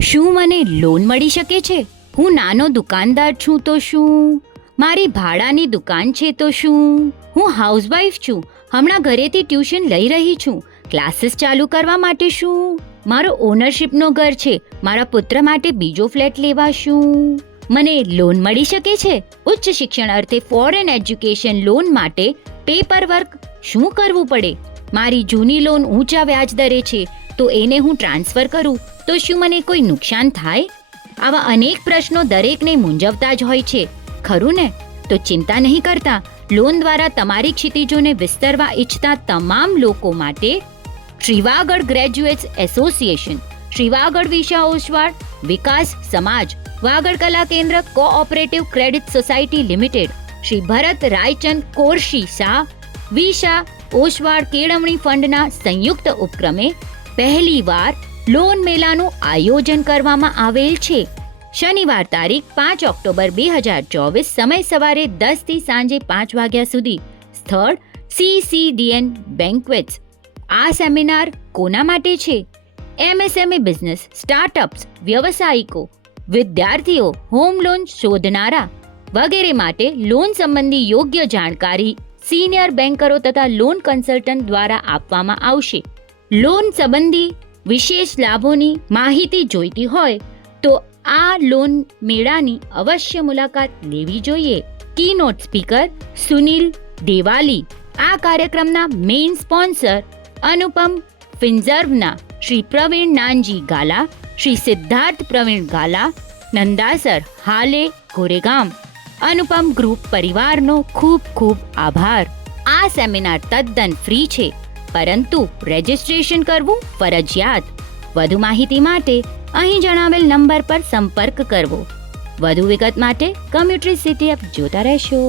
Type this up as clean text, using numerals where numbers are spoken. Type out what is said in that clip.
શું મને લોન મળી શકે છે? હું નાનો દુકાનદાર છું તો શું? મારી ભાડાની દુકાન છે તો શું? હું હાઉસવાઈફ છું, હમણાં ઘરેથી ટ્યુશન લઈ રહી છું. ક્લાસીસ ચાલુ કરવા માટે શું? મારો ઓનરશિપનો ઘર છે, મારા પુત્ર માટે બીજો ફ્લેટ લેવા શું? મને લોન મળી શકે છે? ઉચ્ચ શિક્ષણ અર્થે ફોરેન એજ્યુકેશન લોન માટે પેપર વર્ક શું કરવું પડે? મારી જૂની લોન ઊંચા વ્યાજ દરે છે, તો એને હું ટ્રાન્સફર કરું તો શું મને કોઈ નુકસાન થાય? આવા અનેક પ્રશ્નો દરેકને મૂંઝવતા જ હોય છે, ખરું ને? તો ચિંતા નહીં કરતા. લોન દ્વારા તમારી ક્ષિતિજોને વિસ્તરવા ઈચ્છતા તમામ લોકો માટે શ્રીવાગડ ગ્રેજ્યુએટ્સ એસોસિએશન, શ્રીવાગડ વિશા ઓસવાડ વિકાસ સમાજ, વાગડ કલા કેન્દ્ર cooperative credit society limited, Shri Bharat Raichand Korshi Shah Visha Oswal કેળવણી ફંડના સંયુક્ત ઉપક્રમે પહેલીવાર લોન મેળાનું આયોજન કરવામાં આવેલ છે. શનિવાર તારીખ 5 ઓક્ટોબર 2024, સમય સવારે 10 થી સાંજે 5 વાગ્યા સુધી. સ્થળ CCDN બેન્ક્વેટ્સ. આ સેમિનાર કોના માટે છે? MSME બિઝનેસ, સ્ટાર્ટઅપ્સ, વ્યવસાયિકો, વિદ્યાર્થીઓ, હોમ લોન શોધનારા વગેરે માટે લોન સંબંધી યોગ્ય જાણકારી સિનિયર બેન્કરો તથા લોન કન્સલ્ટન્ટ દ્વારા આપવામાં આવશે. લોન સંબંધી વિશેષ લાભોની માહિતી જોઈતી હોય તો આ લોન મેળાની અવશ્ય મુલાકાત લેવી જોઈએ. કીનોટ સ્પીકર સુનિલ દેવાલી. આ કાર્યક્રમના મેઇન સ્પોન્સર અનુપમ ફિન્ઝર્વના શ્રી પ્રવીણ નાનજી ગાલા, શ્રી સિદ્ધાર્થ પ્રવીણ ગાલા, નંદાસર, હાલે, ગોરેગામ. અનુપમ ગ્રુપ પરિવારનો ખૂબ ખૂબ આભાર. આ સેમિનાર તદ્દન ફ્રી છે, પરંતુ રજિસ્ટ્રેશન કરવું ફરજિયાત. વધુ માહિતી માટે અહીં જણાવેલ નંબર પર સંપર્ક કરવો. વધુ વિગત માટે કમ્યુટરી સિટી એપ જોતા રહેશો.